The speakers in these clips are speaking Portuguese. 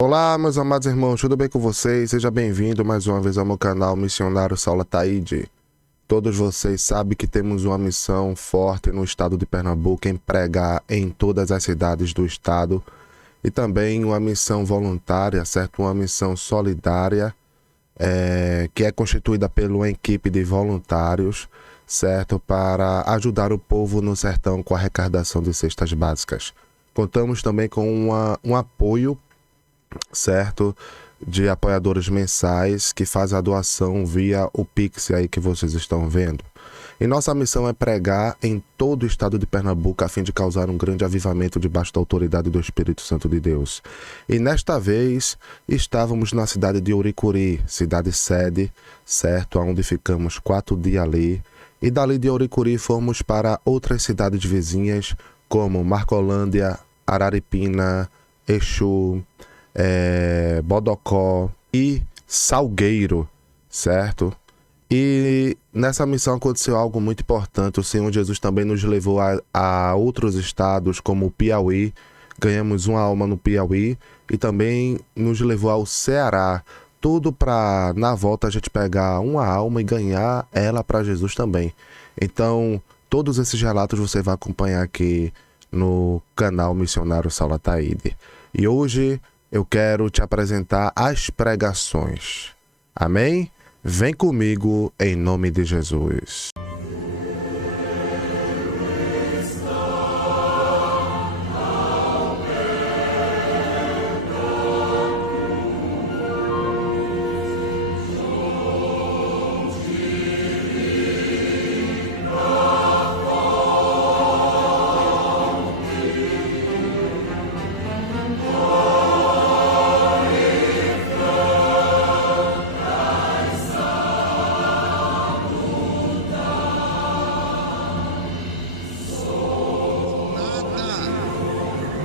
Olá, meus amados irmãos, tudo bem com vocês? Seja bem-vindo mais uma vez ao meu canal Missionário Saulo Ataíde. Todos vocês sabem que temos uma missão forte no estado de Pernambuco em pregar em todas as cidades do estado e também uma missão voluntária, certo? Uma missão solidária que é constituída por uma equipe de voluntários, certo? Para ajudar o povo no sertão com a arrecadação de cestas básicas. Contamos também com um apoio, certo, de apoiadores mensais que faz a doação via o Pix aí que vocês estão vendo. E nossa missão é pregar em todo o estado de Pernambuco a fim de causar um grande avivamento debaixo da autoridade do Espírito Santo de Deus. E nesta vez estávamos na cidade de Uricuri, cidade sede, certo, onde ficamos 4 dias ali. E dali de Uricuri fomos para outras cidades vizinhas como Marcolândia, Araripina, Exu, Bodocó e Salgueiro, certo? E nessa missão aconteceu algo muito importante. O Senhor Jesus também nos levou a outros estados como o Piauí. Ganhamos uma alma no Piauí e também nos levou ao Ceará. Tudo para na volta a gente pegar uma alma e ganhar ela para Jesus também. Então, todos esses relatos você vai acompanhar aqui no canal Missionário Saulo Ataíde. E hoje eu quero te apresentar as pregações. Amém? Vem comigo em nome de Jesus.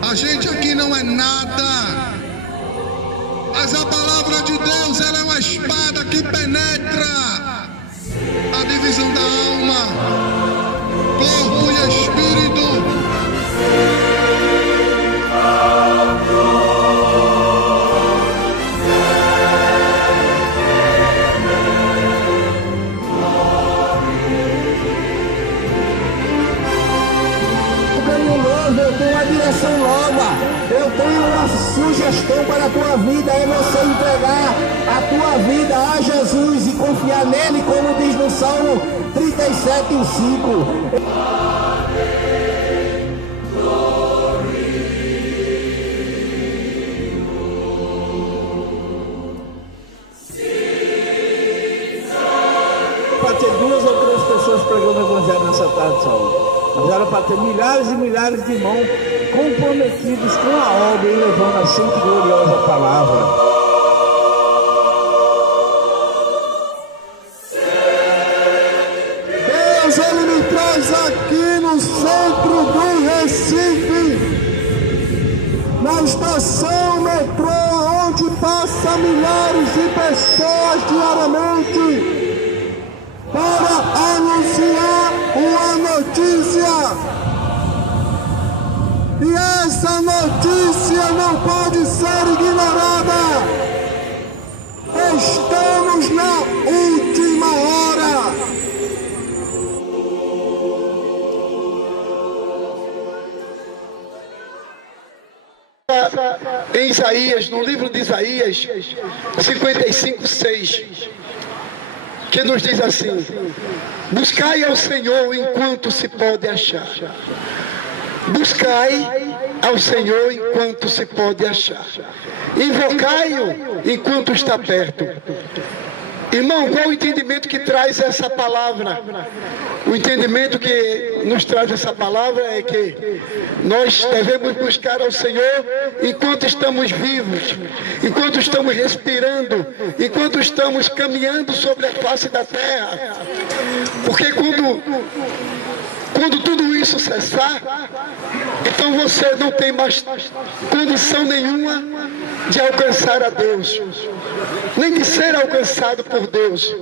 A gente aqui não é nada, mas a palavra de Deus, ela é uma espada que penetra a divisão da alma, corpo e espírito. Eu tenho uma direção nova, eu tenho uma sugestão para a tua vida, é você entregar a tua vida a Jesus e confiar nele, como diz no Salmo 37:5. Para ter 2 ou 3 pessoas pregando o evangelho nessa tarde, Saulo. Mas era para ter milhares e milhares de irmãos comprometidos com a obra e levando a santa e gloriosa palavra. Deus, ele me traz aqui no centro do Recife, na estação metrô, onde passa milhares de pessoas diariamente, para anunciar uma notícia. E essa notícia não pode ser ignorada. Estamos na última hora. Em Isaías, no livro de Isaías 55:6, que nos diz assim: buscai ao Senhor enquanto se pode achar. Buscai ao Senhor enquanto se pode achar. Invocai-o enquanto está perto. Irmão, qual o entendimento que traz essa palavra? O entendimento que nos traz essa palavra é que nós devemos buscar ao Senhor enquanto estamos vivos, enquanto estamos respirando, enquanto estamos caminhando sobre a face da terra. Porque quando tudo isso cessar, então você não tem mais condição nenhuma de alcançar a Deus, nem de ser alcançado por Deus.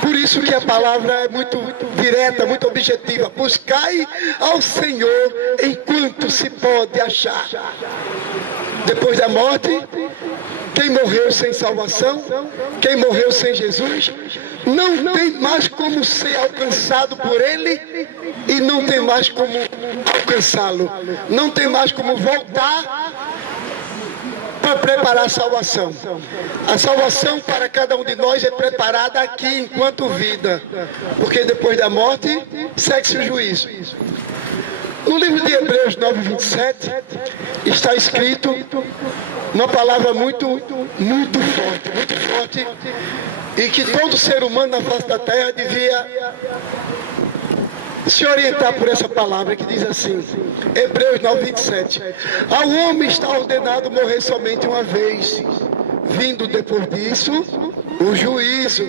Por isso que a palavra é muito direta, muito objetiva. Buscai ao Senhor enquanto se pode achar. depois da morte, quem morreu sem salvação, quem morreu sem Jesus, não tem mais como ser alcançado por Ele e não tem mais como alcançá-lo. Não tem mais como voltar para preparar a salvação. A salvação para cada um de nós é preparada aqui enquanto vida, porque depois da morte segue-se o juízo. No livro de Hebreus 9:27 está escrito uma palavra muito forte, e que todo ser humano na face da terra devia se orientar por essa palavra, que diz assim, Hebreus 9:27: ao homem está ordenado morrer somente uma vez, vindo depois disso o juízo.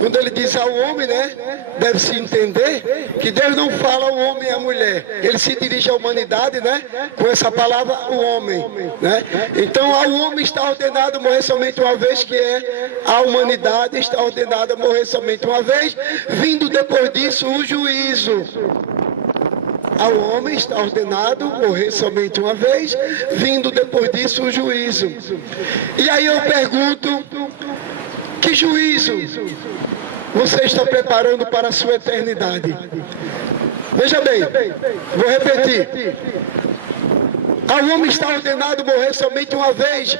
Quando ele diz ao homem, né, deve-se entender que Deus não fala ao homem e à mulher. Ele se dirige à humanidade, né, com essa palavra, o homem, né? Então, ao homem está ordenado morrer somente uma vez, que é a humanidade está ordenada a morrer somente uma vez, vindo depois disso o juízo. Ao homem está ordenado morrer somente uma vez, vindo depois disso o juízo. E aí eu pergunto, que juízo você está preparando para a sua eternidade? Veja bem, vou repetir. Ao homem está ordenado morrer somente uma vez,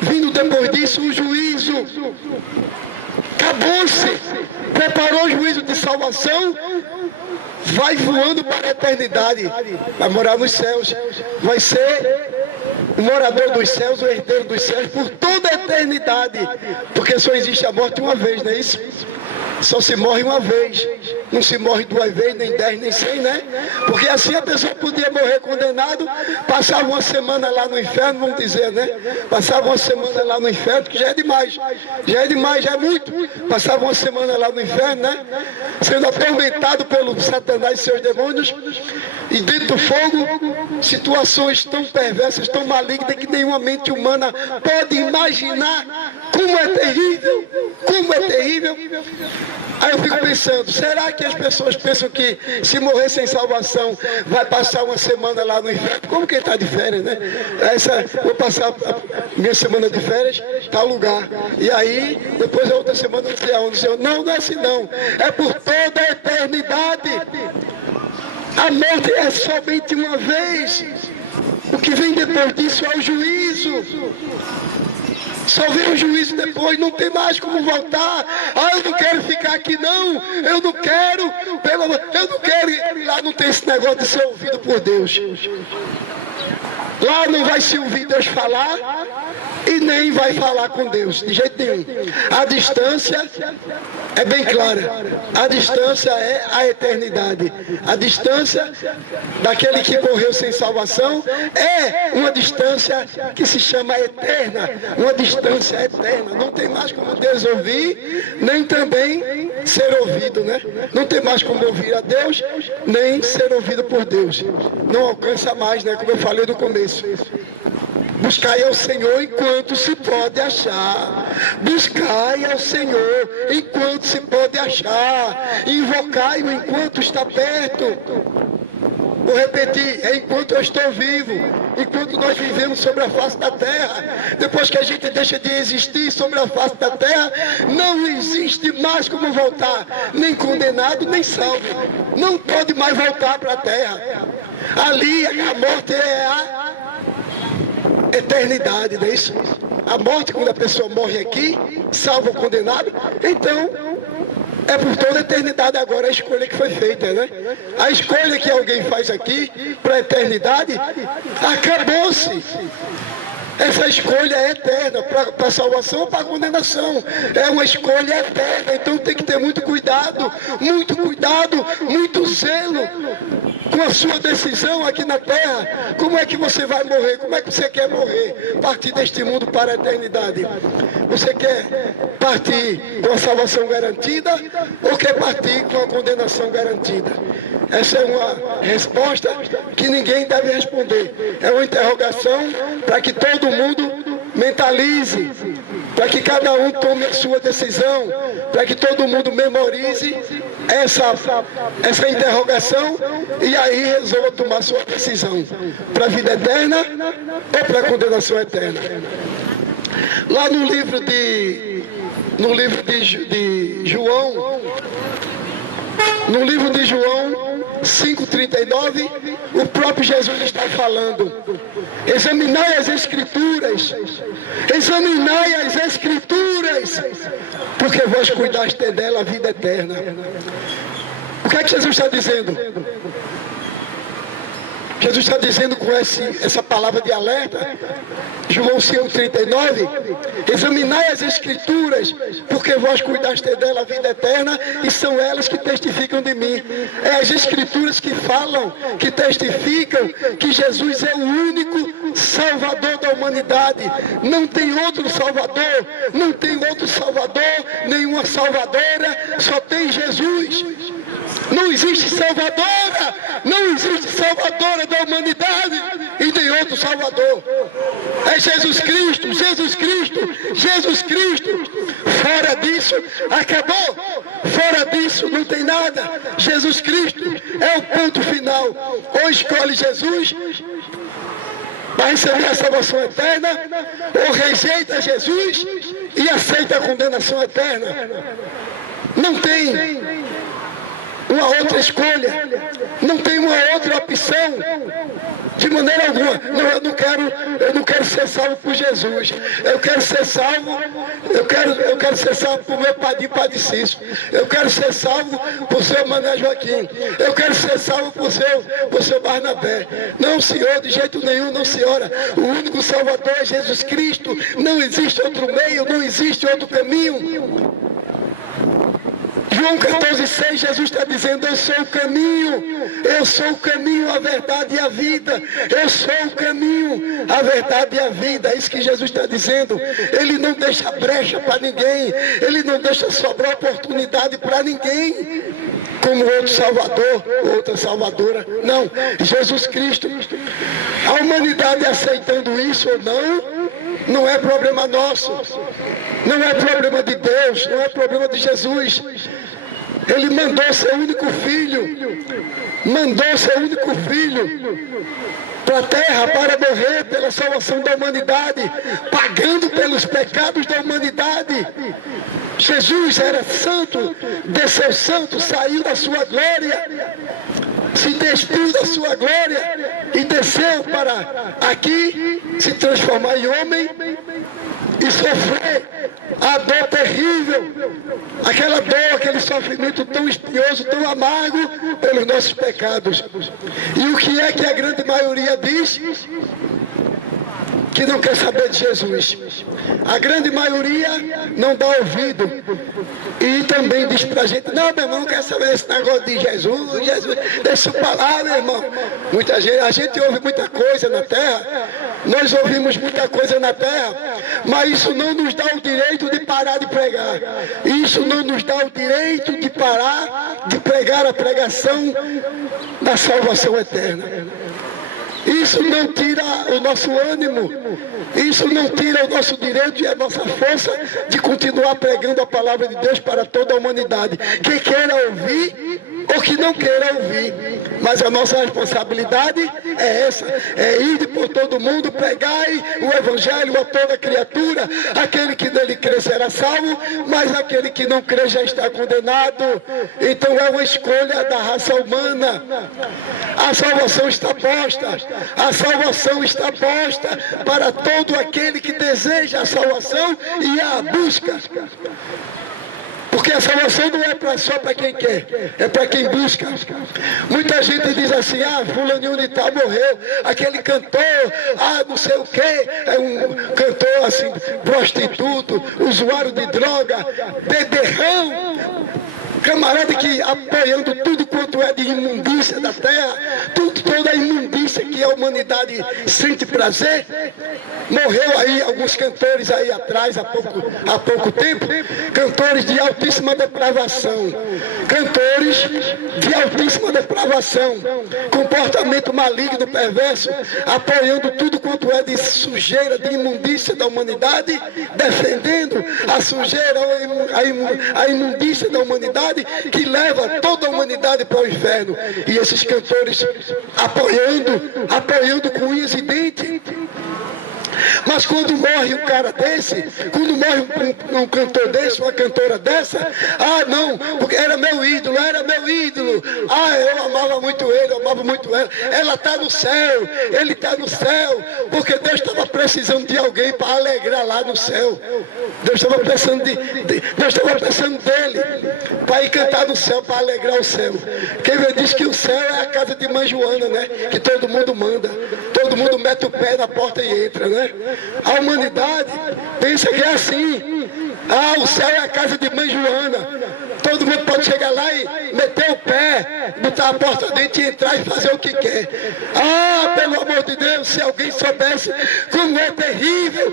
vindo depois disso o juízo. Acabou-se. Preparou o juízo de salvação, vai voando para a eternidade, vai morar nos céus, vai ser o morador dos céus, o herdeiro dos céus por toda a eternidade, porque só existe a morte uma vez, não é isso? Só se morre uma vez, não se morre duas vezes, nem 10, nem 100, né? Porque assim a pessoa podia morrer condenado, passava uma semana lá no inferno, vamos dizer, né? Passava uma semana lá no inferno, que já é demais, já é muito. Passava uma semana lá no inferno, né? Sendo atormentado pelo Satanás e seus demônios, e dentro do fogo, situações tão perversas, tão malignas, que nenhuma mente humana pode imaginar. Como é terrível, como é terrível. Aí eu fico pensando, será que as pessoas pensam que se morrer sem salvação vai passar uma semana lá no inferno? Como quem está de férias, né? Vou passar a minha semana de férias, tal lugar. E aí, depois a outra semana, não sei aonde. Não é assim não. É por toda a eternidade. A morte é somente uma vez. O que vem depois disso é o juízo. Só vem o juízo depois, não tem mais como voltar. Eu não quero ficar aqui não, eu não quero, eu não quero. Lá não tem esse negócio de ser ouvido por Deus. Lá não vai se ouvir Deus falar e nem vai falar com Deus, de jeito nenhum. A distância é bem clara. A distância é a eternidade. A distância daquele que morreu sem salvação é uma distância que se chama eterna. Uma distância eterna. Não tem mais como Deus ouvir, nem também ser ouvido, né? Não tem mais como ouvir a Deus, nem ser ouvido por Deus. Não alcança mais, né? Como eu falei no começo. Buscai ao Senhor enquanto se pode achar. Buscai ao Senhor enquanto se pode achar. Invocai-o enquanto está perto. Vou repetir, é enquanto eu estou vivo, enquanto nós vivemos sobre a face da terra. Depois que a gente deixa de existir sobre a face da terra, não existe mais como voltar, nem condenado, nem salvo. Não pode mais voltar para a terra. Ali a morte é a eternidade, não é isso? A morte, quando a pessoa morre aqui, salva o condenado, então é por toda a eternidade agora a escolha que foi feita, né? A escolha que alguém faz aqui para a eternidade, acabou-se. Essa escolha é eterna, para a salvação ou para a condenação. É uma escolha eterna, então tem que ter muito cuidado, muito zelo com a sua decisão aqui na terra. Como é que você vai morrer? Como é que você quer morrer? Partir deste mundo para a eternidade. Você quer partir com a salvação garantida ou quer partir com a condenação garantida? Essa é uma resposta que ninguém deve responder. É uma interrogação para que todo mundo mentalize, para que cada um tome a sua decisão, para que todo mundo memorize essa interrogação e aí resolva tomar sua decisão para a vida eterna ou para a condenação eterna. Lá no livro de João, no livro de João 5,39, o próprio Jesus está falando: examinai as Escrituras, porque vós cuidaste dela a vida eterna. O que é que Jesus está dizendo? Jesus está dizendo com essa palavra de alerta, João 5,39, examinai as Escrituras, porque vós cuidaste dela a vida eterna, e são elas que testificam de mim. É as Escrituras que falam, que testificam que Jesus é o único Salvador da humanidade. Não tem outro Salvador, não tem outro Salvador, nenhuma Salvadora, só tem Jesus. Não existe salvadora, não existe salvadora da humanidade e nem outro salvador. É Jesus Cristo, Jesus Cristo, Jesus Cristo. Fora disso, acabou. Fora disso, não tem nada. Jesus Cristo é o ponto final. Ou escolhe Jesus para receber a salvação eterna, ou rejeita Jesus e aceita a condenação eterna. Não tem uma outra escolha, não tem uma outra opção, de maneira alguma. Não, eu não quero ser salvo por Jesus, eu quero ser salvo por meu padrinho Padre Cício, eu quero ser salvo por seu Mané Joaquim, eu quero ser salvo por seu Barnabé. Não, Senhor, de jeito nenhum, não, senhora. O único Salvador é Jesus Cristo, não existe outro meio, não existe outro caminho. João 14,6, Jesus está dizendo: eu sou o caminho, a verdade e a vida. Eu sou o caminho, a verdade e a vida. É isso que Jesus está dizendo. Ele não deixa brecha para ninguém, ele não deixa sobrar oportunidade para ninguém, como outro Salvador, outra Salvadora. Não, Jesus Cristo. A humanidade aceitando isso ou não é problema nosso, não é problema de Deus, não é problema de Jesus. Ele mandou seu único filho para a terra para morrer pela salvação da humanidade, pagando pelos pecados da humanidade. Jesus era santo, desceu santo, saiu da sua glória, se despiu da sua glória e desceu para aqui se transformar em homem e sofrer a dor terrível, aquela dor, aquele sofrimento tão espinhoso, tão amargo pelos nossos pecados. E o que é que a grande maioria diz? Que não quer saber de Jesus. A grande maioria não dá ouvido. E também diz pra gente: não, meu irmão, não quer saber desse negócio de Jesus, deixa eu falar, meu irmão. A gente ouve muita coisa na terra, nós ouvimos muita coisa na terra, mas isso não nos dá o direito de parar de pregar. Isso não nos dá o direito de parar de pregar a pregação da salvação eterna. Isso não tira o nosso ânimo, isso não tira o nosso direito e a nossa força de continuar pregando a palavra de Deus para toda a humanidade, que queira ouvir ou que não queira ouvir. Mas a nossa responsabilidade é essa, é ir por todo mundo, pregar o Evangelho a toda criatura. Aquele que nele crê será salvo, mas aquele que não crê já está condenado. Então é uma escolha da raça humana. A salvação está posta, a salvação está posta para todo aquele que deseja a salvação e a busca. Porque a salvação não é só para quem quer, é para quem busca. Muita gente diz assim: fulaninho de tal morreu, aquele cantor, não sei o quê, é um cantor assim, prostituto, usuário de droga, beberrão. Camarada que apoiando tudo quanto é de imundícia da terra, toda a imundícia que a humanidade sente prazer. Morreu aí alguns cantores aí atrás, há pouco tempo, cantores de altíssima depravação. cantores de altíssima depravação, comportamento maligno, perverso, apoiando tudo quanto é de sujeira, de imundícia da humanidade, defendendo a sujeira, a imundícia da humanidade que leva toda a humanidade para o inferno. E esses cantores apoiando com unhas e dentes. Mas quando morre um cara desse, quando morre um cantor desse, uma cantora dessa, não, porque era meu ídolo, eu amava muito ele, eu amava muito ela, ela está no céu, ele está no céu, porque Deus estava precisando de alguém para alegrar lá no céu. Deus estava precisando dele para ir cantar no céu, para alegrar o céu. Quem me diz que o céu é a casa de Mãe Joana, né? Que todo mundo manda, todo mundo mete o pé na porta e entra, né? A humanidade pensa que é assim. O céu é a casa de Mãe Joana. Todo mundo pode chegar lá e meter o pé, botar a porta dentro e entrar e fazer o que quer. Pelo amor de Deus, se alguém soubesse como é terrível,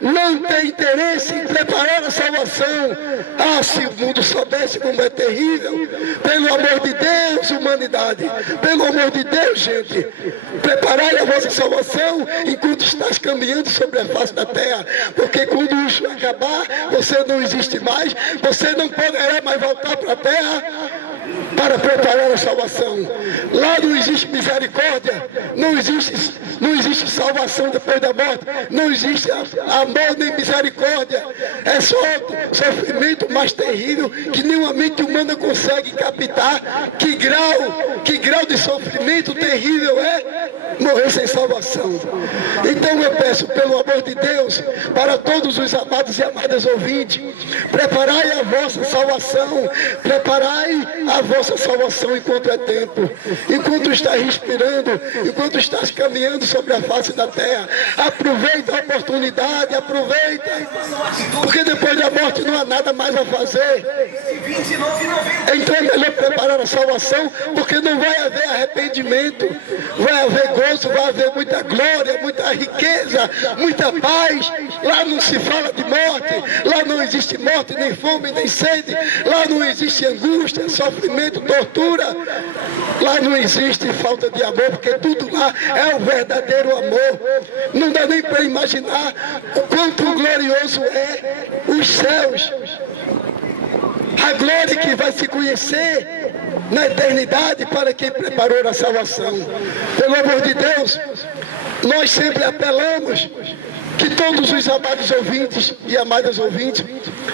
não tem interesse em preparar a salvação. Se o mundo soubesse como é terrível, pelo amor de Deus, humanidade, pelo amor de Deus, gente, preparai a vossa salvação enquanto estás caminhando sobre a face da terra, porque quando isso acabar, você não existe mais, você não poderá mais voltar para a terra para preparar a salvação. Lá não existe misericórdia, não existe salvação depois da morte, não existe amor nem misericórdia, é só sofrimento mais terrível que nenhuma mente humana consegue captar. Que grau de sofrimento terrível é morrer sem salvação. Então eu peço, pelo amor de Deus, para todos os amados e amadas ouvintes, preparai a vossa salvação, enquanto é tempo, enquanto estás respirando, enquanto estás caminhando sobre a face da terra. Aproveita a oportunidade, porque depois da morte não há nada mais a fazer. Então é melhor preparar a salvação, porque não vai haver arrependimento, vai haver gozo, vai haver muita glória, muita riqueza, muita paz. Lá não se fala de morte, lá não existe morte, nem fome, nem sede, lá não existe angústia, sofrimento, tortura, lá não existe falta de amor, porque tudo lá é o verdadeiro amor. Não dá nem para imaginar o quanto glorioso é os céus, a glória que vai se conhecer na eternidade para quem preparou a salvação. Pelo amor de Deus, nós sempre apelamos que todos os amados ouvintes e amadas ouvintes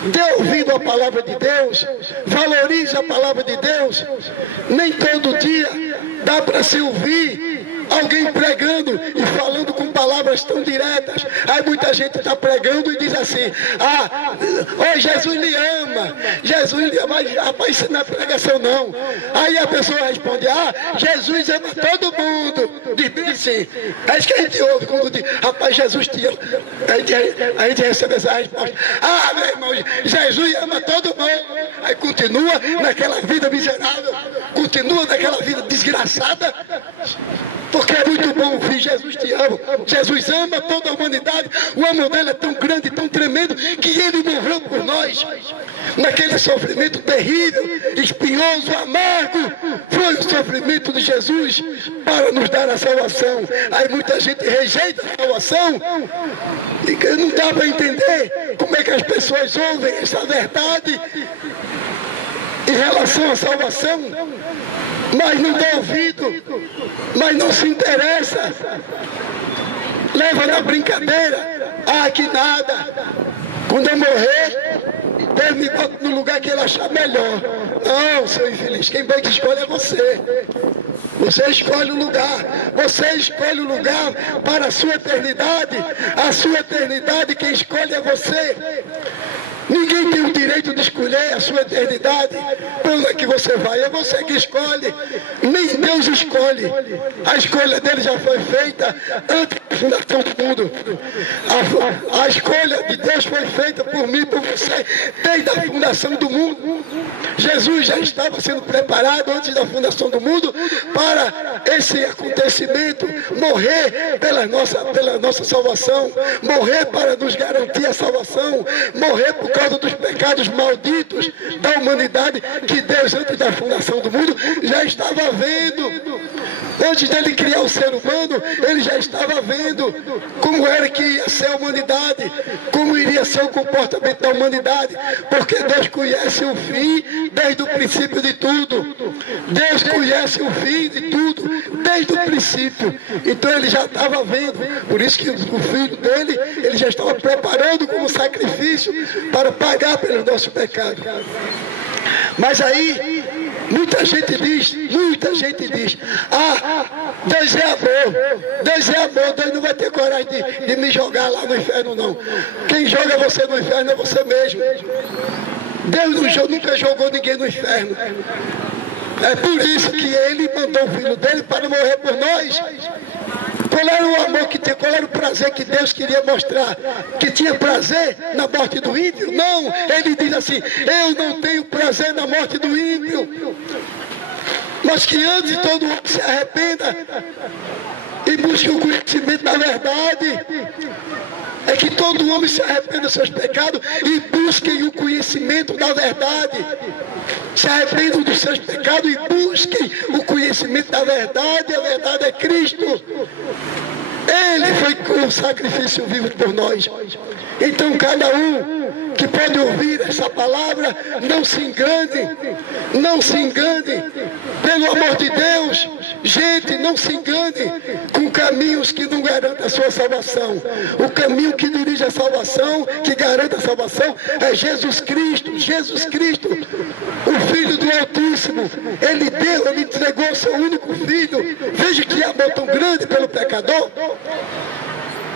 dê ouvido à palavra de Deus, valorize a palavra de Deus. Nem todo dia dá para se ouvir alguém pregando e falando com palavras tão diretas. Aí muita gente está pregando e diz assim: Jesus lhe ama, mas rapaz, isso não é pregação não. Aí a pessoa responde: Jesus ama todo mundo. Diz assim, é isso que a gente ouve quando diz: rapaz, Jesus te ama. A gente recebe essa resposta: meu irmão, Jesus ama todo mundo. Aí continua naquela vida miserável, continua naquela vida desgraçada. Porque é muito bom ouvir: Jesus te ama. Jesus ama toda a humanidade. O amor dele é tão grande, tão tremendo, que ele morreu por nós. Naquele sofrimento terrível, espinhoso, amargo, foi o sofrimento de Jesus para nos dar a salvação. Aí muita gente rejeita a salvação e não dá para entender como é que as pessoas ouvem essa verdade em relação à salvação, mas não dá ouvido, mas não se interessa, leva na brincadeira. Que nada, quando eu morrer, Deus me bota no lugar que ele achar melhor. Não, seu infeliz, quem bem que escolhe é você. Você escolhe o lugar, você escolhe o lugar para a sua eternidade. A sua eternidade, quem escolhe é você. Ninguém tem o direito de escolher a sua eternidade, para onde é que você vai, é você que escolhe. Nem Deus escolhe, a escolha dele já foi feita antes da fundação do mundo. A escolha de Deus foi feita por mim e por você, desde a fundação do mundo. Jesus já estava sendo preparado antes da fundação do mundo para esse acontecimento, morrer pela nossa salvação, morrer para nos garantir a salvação, morrer por causa dos pecados malditos da humanidade que Deus, antes da fundação do mundo, já estava vendo. Antes dele criar o ser humano, ele já estava vendo como era que ia ser a humanidade, como iria ser o comportamento da humanidade, porque Deus conhece o fim desde o princípio de tudo. Deus conhece o fim de tudo desde o princípio. Então ele já estava vendo, por isso que o filho dele, ele já estava preparando como sacrifício para pagar pelos nossos pecados. Mas aí, muita gente diz, Deus é amor, Deus não vai ter coragem de me jogar lá no inferno, não. Quem joga você no inferno é você mesmo. Deus nunca jogou ninguém no inferno. É por isso que ele mandou o filho dele para morrer por nós. Qual era o amor que tinha, qual era o prazer que Deus queria mostrar? Que tinha prazer na morte do ímpio? Não, ele diz assim, eu não tenho prazer na morte do ímpio, mas que antes todo mundo se arrependa e busque o conhecimento da verdade. É que todo homem se arrependa dos seus pecados e busquem o conhecimento da verdade. Se arrependam dos seus pecados e busquem o conhecimento da verdade. A verdade é Cristo. Ele foi um sacrifício vivo por nós. Então cada um que pode ouvir essa palavra, não se engane. Não se engane. Pelo amor de Deus, gente, não se engane com caminhos que não garantem a sua salvação. O caminho que dirige a salvação, que garante a salvação, é Jesus Cristo. Jesus Cristo, o Filho do Altíssimo. Ele entregou o seu único Filho. Veja que amor tão grande pelo pecador.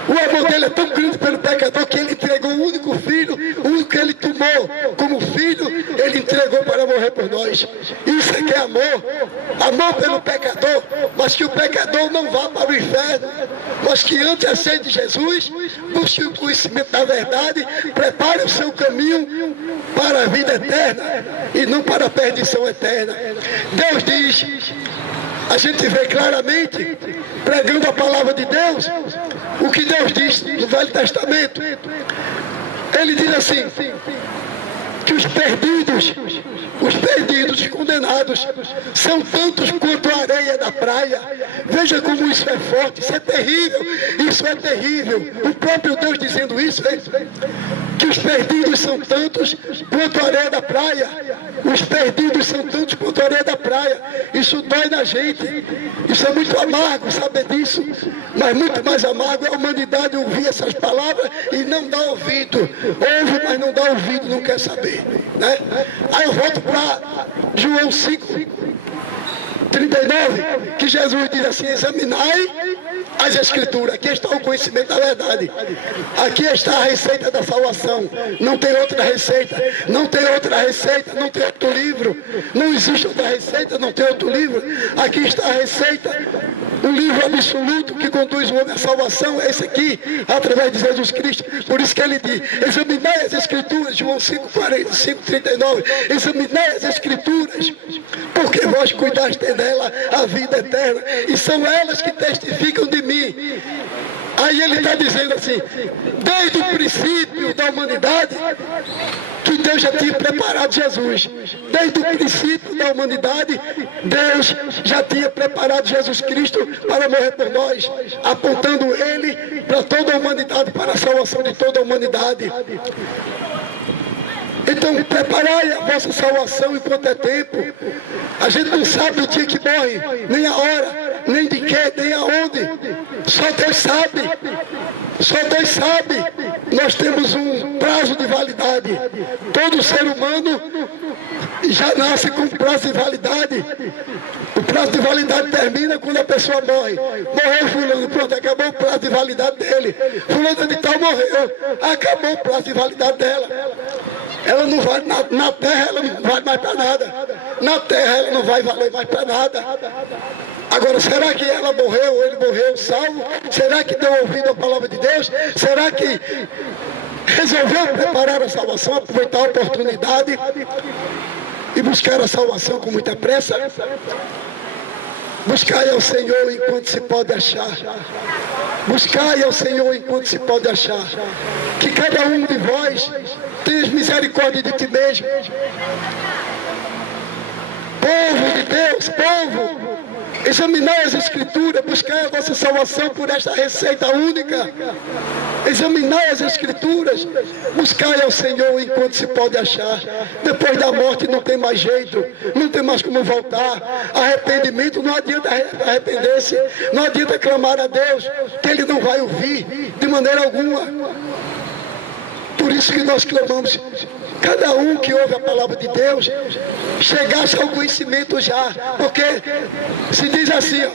O amor dele é tão grande pelo pecador que ele entregou o único filho, o único que ele tomou como filho, ele entregou para morrer por nós. Isso é que é amor. Amor pelo pecador, mas que o pecador não vá para o inferno, mas que antes aceite Jesus, busque o conhecimento da verdade, prepare o seu caminho para a vida eterna e não para a perdição eterna. Deus diz, a gente vê claramente, pregando a palavra de Deus, o que Deus diz no Velho Testamento. Ele diz assim, que os perdidos, os condenados, são tantos quanto a areia da praia. Veja como isso é forte, isso é terrível. O próprio Deus dizendo isso, que os perdidos são tantos quanto a areia da praia. Os perdidos são tantos quanto a areia da praia. Isso dói na gente. Isso é muito amargo saber disso. Mas muito mais amargo é a humanidade ouvir essas palavras e não dar ouvido. Ouve, mas não dá ouvido, não quer saber. Né? Aí eu volto para João 5:39, que Jesus diz assim, examinai as Escrituras, aqui está o conhecimento da verdade, aqui está a receita da salvação, não tem outra receita, não tem outro livro, não existe outra receita, não tem outro livro, aqui está a receita, o livro absoluto que conduz o homem à salvação é esse aqui, através de Jesus Cristo. Por isso que ele diz, examinai as Escrituras, João 5:39, examinai as Escrituras, porque vós cuidaste dela a vida eterna, e são elas que testificam de mim. Aí ele está dizendo assim, desde o princípio da humanidade, que Deus já tinha preparado Jesus. Desde o princípio da humanidade, Deus já tinha preparado Jesus Cristo para morrer por nós, apontando Ele para toda a humanidade, para a salvação de toda a humanidade. Então, preparai a vossa salvação enquanto é tempo. A gente não sabe o dia que morre, nem a hora, nem de quê, nem aonde. Só Deus sabe. Só Deus sabe. Nós temos um prazo de validade. Todo ser humano já nasce com prazo de validade. O prazo de validade termina quando a pessoa morre. Morreu fulano, pronto, acabou o prazo de validade dele. Fulano de tal morreu, acabou o prazo de validade dela. Ela não vai, na terra ela não vale mais para nada. Na terra ela não vai valer mais para nada. Agora, será que ela morreu, ou ele morreu salvo? Será que deu ouvido à palavra de Deus? Será que resolveu preparar a salvação, aproveitar a oportunidade? e buscar a salvação com muita pressa? Buscai ao Senhor enquanto se pode achar. Buscai ao Senhor enquanto se pode achar. Que cada um de vós tenha misericórdia de ti mesmo. Povo de Deus, povo, examinai as Escrituras, buscai a vossa salvação por esta receita única. Examinai as Escrituras, buscai ao Senhor enquanto se pode achar. Depois da morte não tem mais jeito, não tem mais como voltar. Arrependimento, não adianta arrepender-se, não adianta clamar a Deus, que Ele não vai ouvir de maneira alguma. Por isso que nós clamamos, cada um que ouve a palavra de Deus, chegasse ao conhecimento já, porque se diz assim, ó,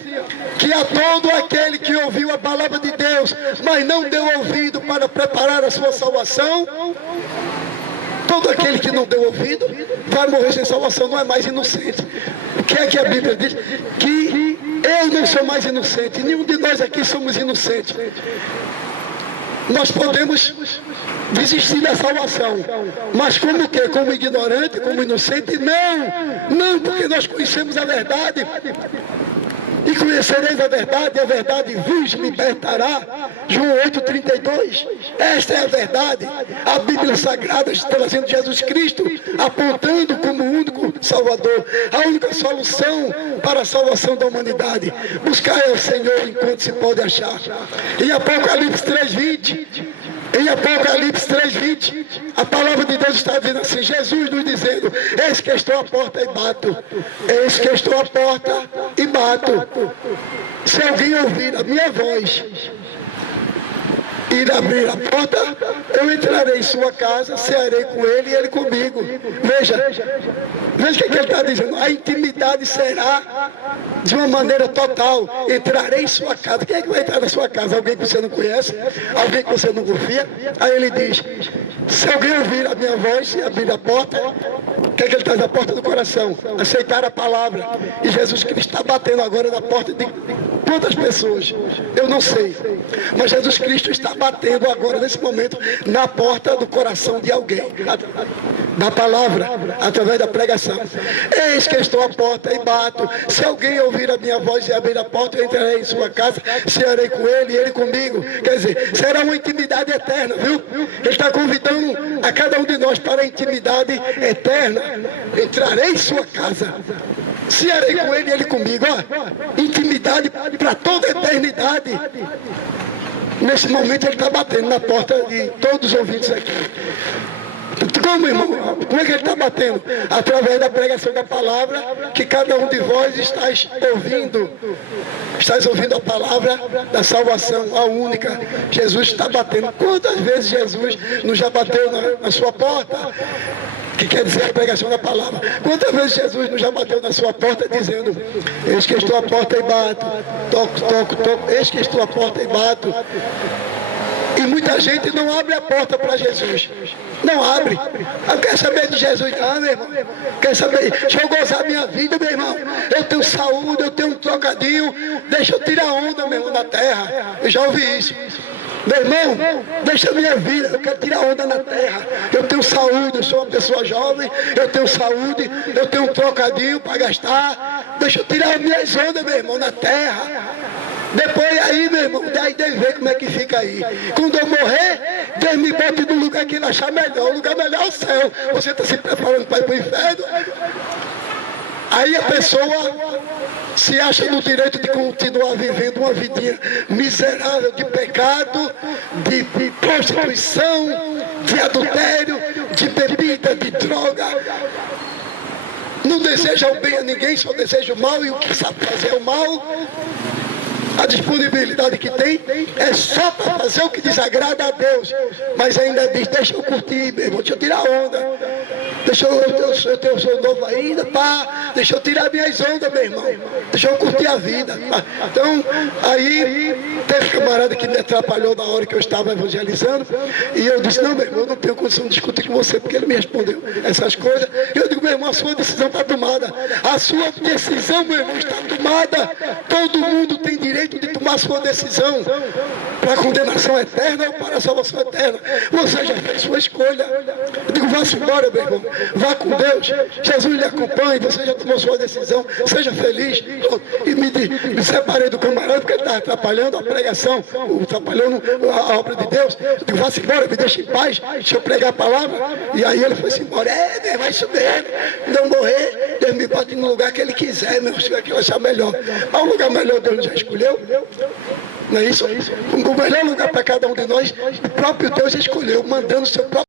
que a todo aquele que ouviu a palavra de Deus, mas não deu ouvido para preparar a sua salvação, todo aquele que não deu ouvido, vai morrer sem salvação, não é mais inocente. O que é que a Bíblia diz? Que eu não sou mais inocente, nenhum de nós aqui somos inocentes. Nós podemos desistir da salvação, mas como o quê? Como ignorante, como inocente? Não, porque nós conhecemos a verdade. E conhecereis a verdade vos libertará. João 8,32. Esta é a verdade. A Bíblia Sagrada está trazendo Jesus Cristo, apontando como o único Salvador, a única solução para a salvação da humanidade. Buscai ao Senhor enquanto se pode achar. Em Apocalipse 3,20, a palavra de Deus está dizendo assim, Jesus nos dizendo, eis que estou à porta e bato. Eis que estou à porta e bato. Se alguém ouvir a minha voz e abrir a porta, eu entrarei em sua casa, cearei com ele e ele comigo. Veja o que ele está dizendo. A intimidade será de uma maneira total. Entrarei em sua casa. Quem é que vai entrar na sua casa? Alguém que você não conhece? Alguém que você não confia? Aí ele diz, se alguém ouvir a minha voz e abrir a porta, o que é que ele traz? A porta do coração. Aceitar a palavra. E Jesus Cristo está batendo agora na porta de quantas pessoas? Eu não sei. Mas Jesus Cristo está batendo agora, nesse momento, na porta do coração de alguém. Da palavra, através da pregação. Eis que estou à porta e bato. Se alguém ouvir a minha voz e abrir a porta, eu entrarei em sua casa, cearei com ele e ele comigo. Quer dizer, será uma intimidade eterna, viu? Ele está convidando a cada um de nós para a intimidade eterna. Entrarei em sua casa, cearei com ele e ele comigo. Ó, intimidade para toda a eternidade. Nesse momento ele está batendo na porta de todos os ouvintes aqui. Como, irmão? Como é que ele está batendo? Através da pregação da palavra, que cada um de vós estáis ouvindo. Estáis ouvindo a palavra da salvação, a única. Jesus está batendo. Quantas vezes Jesus nos já bateu na sua porta? Que quer dizer a pregação da palavra. Quantas vezes Jesus nos já bateu na sua porta dizendo, eis que estou à porta e bato. Toco, toco, toco. Eis que estou à porta e bato. E muita gente não abre a porta para Jesus. Não abre. Eu quero saber de Jesus. Ah, meu irmão. Quer saber? Deixa eu gozar minha vida, meu irmão. Eu tenho saúde, eu tenho um trocadinho. Deixa eu tirar onda, meu irmão, da terra. Eu já ouvi isso. Meu irmão, deixa a minha vida, eu quero tirar onda na terra. Eu tenho saúde, eu sou uma pessoa jovem, eu tenho saúde, eu tenho um trocadinho para gastar. Deixa eu tirar as minhas ondas, meu irmão, na terra. Depois aí, meu irmão, daí deve ver como é que fica aí. Quando eu morrer, Deus me bote no lugar que ele achar melhor. O lugar melhor é o céu. Você está se preparando para ir para o inferno? Aí a pessoa se acha no direito de continuar vivendo uma vidinha miserável de pecado, de prostituição, de adultério, de bebida, de droga. Não deseja o bem a ninguém, só deseja o mal, e o que sabe fazer o mal. A disponibilidade que tem é só para fazer o que desagrada a Deus. Mas ainda diz, deixa eu curtir, meu irmão, deixa eu tirar onda. Eu sou novo ainda, pá, deixa eu tirar minhas ondas, meu irmão. Deixa eu curtir a vida. Pá. Então, aí teve camarada que me atrapalhou na hora que eu estava evangelizando. E eu disse, não, meu irmão, eu não tenho condição de discutir com você, porque ele me respondeu essas coisas. E eu digo, meu irmão, a sua decisão está tomada. A sua decisão, meu irmão, está tomada. Todo mundo tem direito de tomar a sua decisão para a condenação eterna ou para a salvação eterna. Você já fez sua escolha. Eu digo, Digo, vá-se embora, meu irmão. Vá com Deus. Jesus lhe acompanhe. Você já tomou sua decisão. Seja feliz. E me separei do camarada porque ele estava atrapalhando a pregação, atrapalhando a obra de Deus. Eu digo, vá-se embora, me deixe em paz. Deixa eu pregar a palavra. E aí ele foi-se embora. Vai isso mesmo. Quando eu morrer, Deus me bota no lugar que ele quiser, meu senhor, que eu achar melhor. Mas o lugar melhor Deus já escolheu. Não é isso? O melhor lugar para cada um de nós, o próprio Deus escolheu, mandando o seu próprio